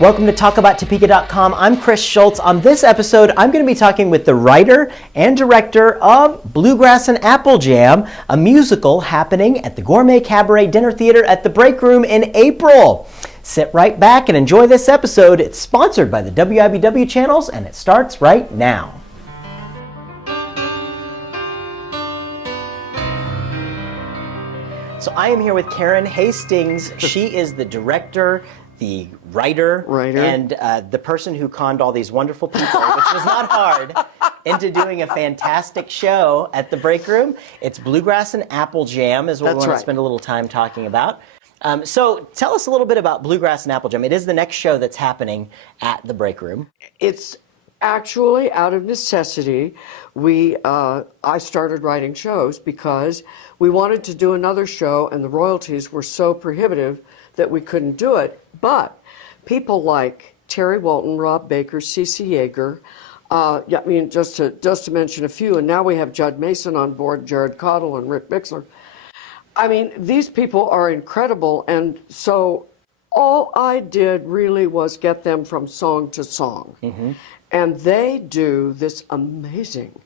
Welcome to TalkAboutTopeka.com. I'm Chris Schultz. On this episode, I'm going to be talking with the writer and director of Bluegrass and Apple Jam, a musical happening at the Gourmet Cabaret Dinner Theater at the Break Room in April. Sit right back and enjoy this episode. It's sponsored by the WIBW channels, and it starts right now. So I am here with Karen Hastings. She is the director, the writer, and the person who conned all these wonderful people, which was not hard, into doing a fantastic show at the Break Room. It's Bluegrass and Apple Jam is what we want to spend a little time talking about. So tell us a little bit about Bluegrass and Apple Jam. It is the next show that's happening at the Break Room. It's actually out of necessity. I started writing shows because we wanted to do another show and the royalties were so prohibitive that we couldn't do it. But people like Terry Walton, Rob Baker, Cece Yeager, I mean, just to mention a few, and now we have Judd Mason on board, Jared Cottle and Rick Bixler. I mean, these people are incredible, and so all I did really was get them from song to song. Mm-hmm. And they do this amazing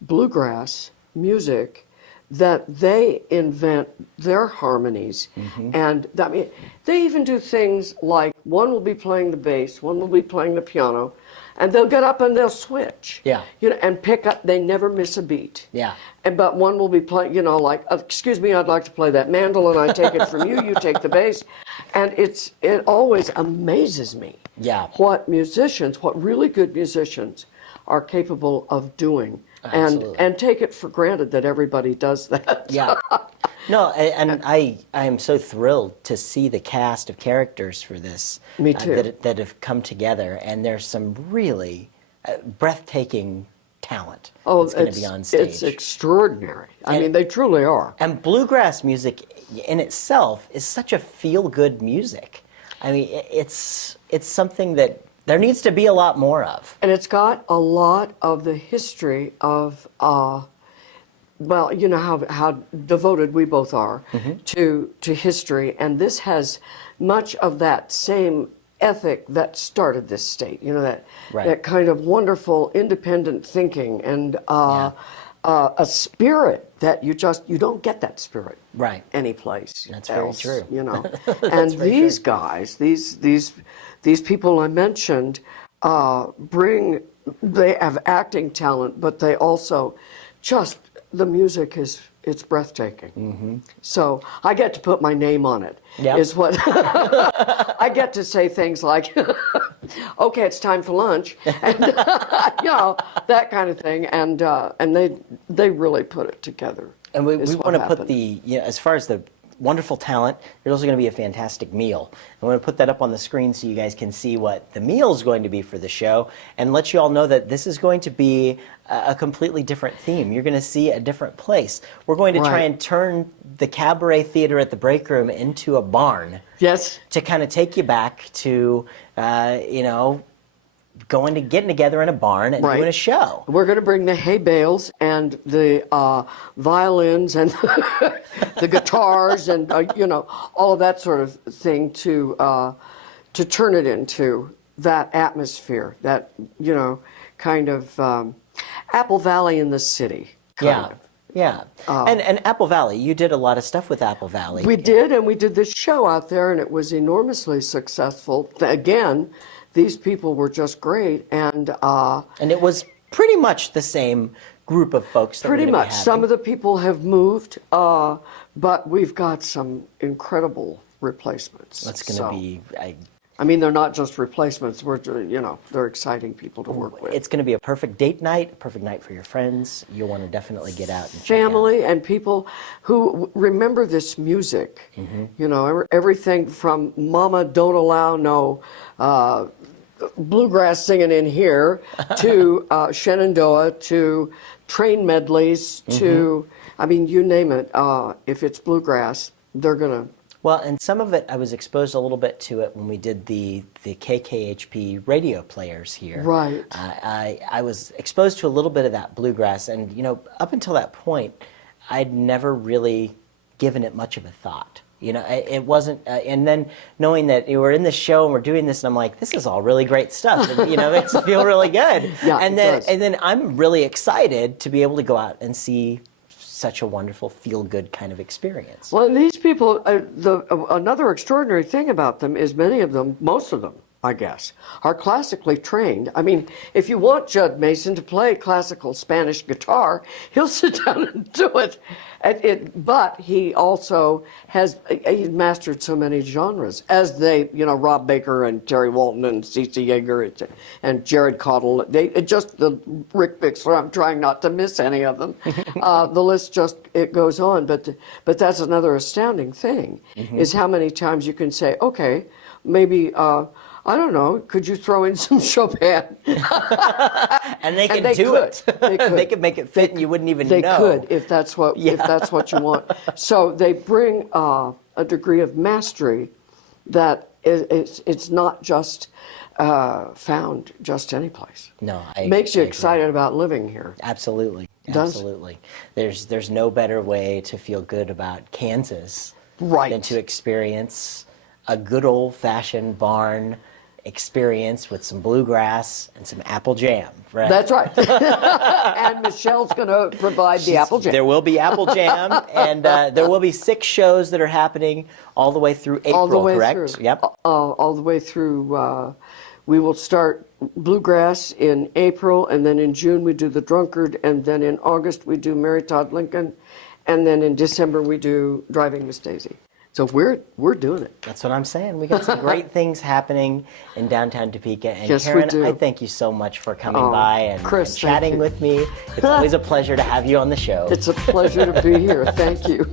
bluegrass music that they invent their harmonies. Mm-hmm. And I mean, they even do things like one will be playing the bass, one will be playing the piano, and they'll get up and they'll switch. Yeah. You know, and pick up, they never miss a beat. Yeah. But one will be playing, you know, like, excuse me, I'd like to play that mandolin, I take it from you, you take the bass. And it always amazes me what really good musicians are capable of doing. And take it for granted that everybody does that. Yeah. No, and I am so thrilled to see the cast of characters for this. Me too. That have come together, and there's some really breathtaking talent that's going to be on stage. It's extraordinary. I mean, they truly are. And bluegrass music in itself is such a feel-good music. I mean, it's something that there needs to be a lot more of. And it's got a lot of the history of, well, you know how devoted we both are to history. And this has much of that same ethic that started this state. You know, that kind of wonderful independent thinking and a spirit that you don't get that spirit anyplace That's else, very true. You know. And these guys, these people I mentioned, they have acting talent, but they also the music it's breathtaking. Mm-hmm. So I get to put my name on it, is what, I get to say things like, okay, it's time for lunch, and, you know, that kind of thing, and they really put it together. And we want to put as far as the wonderful talent, there's also going to be a fantastic meal. I'm going to put that up on the screen so you guys can see what the meal is going to be for the show, and let you all know that this is going to be a completely different theme. You're going to see a different place. We're going to try and turn the Cabaret Theater at the Break Room into a barn. Yes. To kind of take you back to, you know, getting together in a barn and doing a show. We're going to bring the hay bales and the violins and the guitars and you know, all of that sort of thing to turn it into that atmosphere, that, you know, kind of Apple Valley in the city. Kind of. Yeah. And Apple Valley, you did a lot of stuff with Apple Valley. We did, and we did this show out there, and it was enormously successful. Again, these people were just great, and it was pretty much the same group of folks that pretty much. Some of the people have moved, but we've got some incredible replacements. That's going to be. I mean, they're not just replacements. You know, they're exciting people to work with. It's going to be a perfect date night, a perfect night for your friends. You'll want to definitely get out and family and people who remember this music. Mm-hmm. You know, everything from "Mama Don't Allow No." Bluegrass singing in here, to Shenandoah, to train medleys, to, I mean, you name it. If it's bluegrass, they're going to. Well, and some of it, I was exposed a little bit to it when we did the KKHP radio players here. Right. I was exposed to a little bit of that bluegrass, and, you know, up until that point, I'd never really given it much of a thought. It wasn't, and then knowing that we're in this show and we're doing this, and I'm like, this is all really great stuff. And, it makes it feel really good. Yeah, and then I'm really excited to be able to go out and see such a wonderful feel-good kind of experience. Well, these people, another extraordinary thing about them is many of them, most of them, I guess, are classically trained. I mean, if you want Judd Mason to play classical Spanish guitar, he'll sit down and do it. But he also he's mastered so many genres, as Rob Baker and Terry Walton and C.C. Yeager and Jared Cottle. The Rick Bixler. I'm trying not to miss any of them. The list it goes on. But that's another astounding thing, is how many times you can say, okay, maybe. I don't know. Could you throw in some Chopin? And they can do it. They could make it fit, and you wouldn't even know. They could, if that's what you want. So they bring a degree of mastery that it's not just found just any place. No, makes you I excited about living here. Absolutely, Does? absolutely. There's no better way to feel good about Kansas than to experience a good old-fashioned barn experience with some bluegrass and some apple jam, right? That's right. And Michelle's going to provide the apple jam. There will be apple jam, and there will be 6 shows that are happening all the way through April, all the way correct? Through. Yep. All the way through. We will start bluegrass in April, and then in June we do the Drunkard, and then in August we do Mary Todd Lincoln, and then in December we do Driving Miss Daisy. So we're doing it. That's what I'm saying. We got some great things happening in downtown Topeka. And yes, Karen, we do. I thank you so much for coming by and Chris, chatting with me. It's always a pleasure to have you on the show. It's a pleasure to be here. Thank you.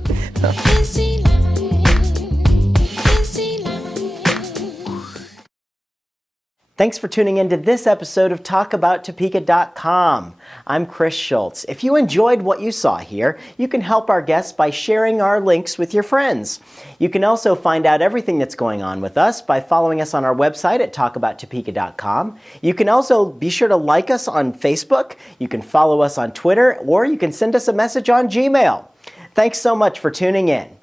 Thanks for tuning in to this episode of TalkAboutTopeka.com. I'm Chris Schultz. If you enjoyed what you saw here, you can help our guests by sharing our links with your friends. You can also find out everything that's going on with us by following us on our website at TalkAboutTopeka.com. You can also be sure to like us on Facebook, you can follow us on Twitter, or you can send us a message on Gmail. Thanks so much for tuning in.